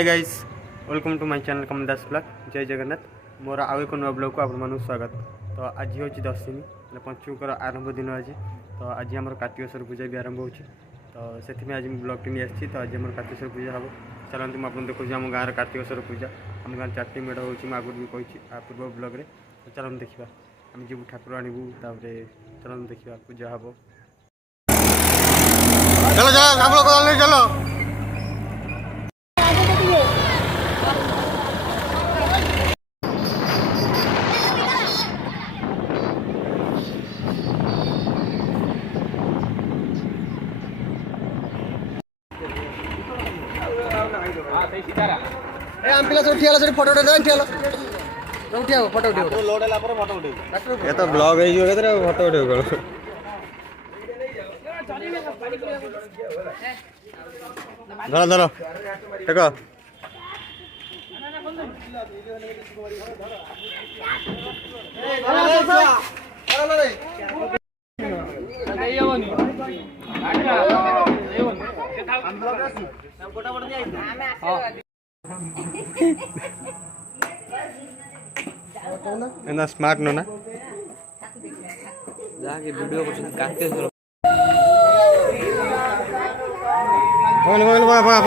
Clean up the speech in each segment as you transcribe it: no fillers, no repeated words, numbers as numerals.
Hi guys, welcome to my channel Kamal Das blog. जय जगन्नाथ। मोर आउ एक नुआ ब्लॉग को आप स्वागत। तो आज हूँ दशमी पंचुकर आरंभ दिन आज। तो आज आम कार्तिकेश्वर पूजा भी आरंभ हो। तो से आज ब्लॉग टी नहीं तो आज आम कार्तिकेश्वर पूजा हम चलते मुझे देखा आम गाँव कार्तिकेश्वर पूजा आम गाँव 4टी मेढ़ हो आगुरी भी कही पूर्व ब्लॉग तो चलते देखा आम जीव ठाकुर आणबू चलते देखा पूजा हम। चलो चलो चलो आम पिला सब ठियाला से फोटो उठा ठियाला उठिया फोटो उठियो लोड होला पर फोटो उठियो ये तो ब्लॉग है जो केतरे फोटो उठियो गलो धरो धरो देखो एना स्मार्ट नो ना जाके वीडियो को कार्तिकेश्वर बोल बोल पगा पगा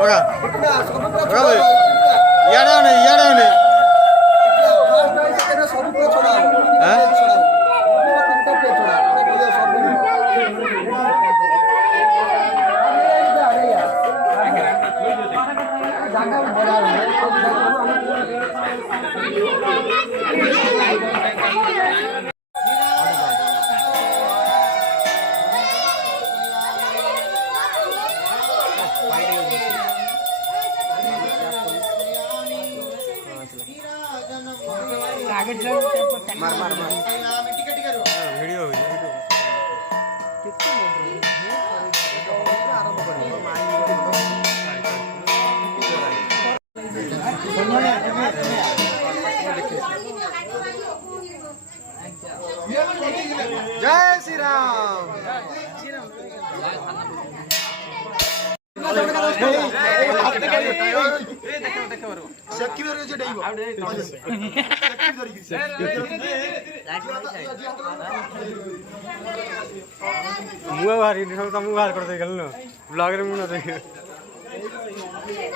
पगा पगा भाई याडा नहीं सब को छोड़ा हां मार मार मार वीडियो हो जय श्री राम। मुआ बाहर तुम बाहर करते गल न ब्लॉग रे मुना देख ए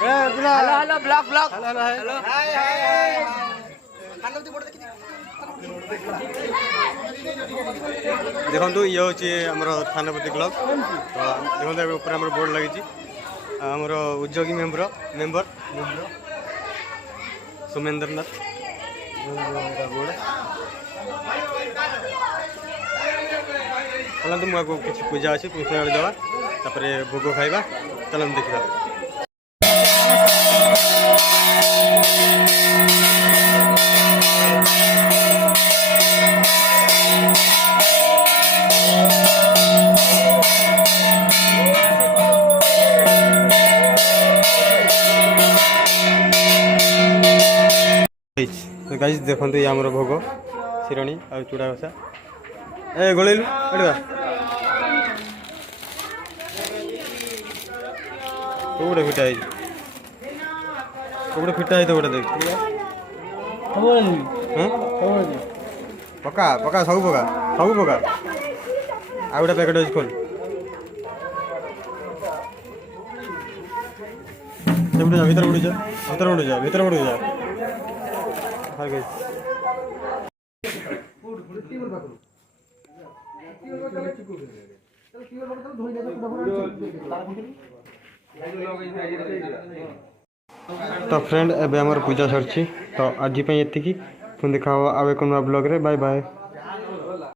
hello hello blog hello hello hi hi hello the board देखो ये हूँ आमर थानापति क्लब। तो देखो ऊपर आम बोर्ड लगी आमर उद्योगी मेम्बर सोमेंद्र नाथ बोर्ड चलते मुझे किसी पूजा अच्छी पुष्पावली देवा भोग खाइबा चलते देखा। तो गाइस देखो ये आमर भोग शिराणी आ चूड़ा घसा ए गोलैलु एडवा कोबड़े फिटा है तो गोटे देख पका पका सब पका आ गोटे पैकेट अच्छे खोल भीतर बुड़ जा हाय गाइस तो फ्रेंड एबे हमर पूजा सरछि। तो आज ये देखा आवे कोन ब्लॉग रे। Bye bye.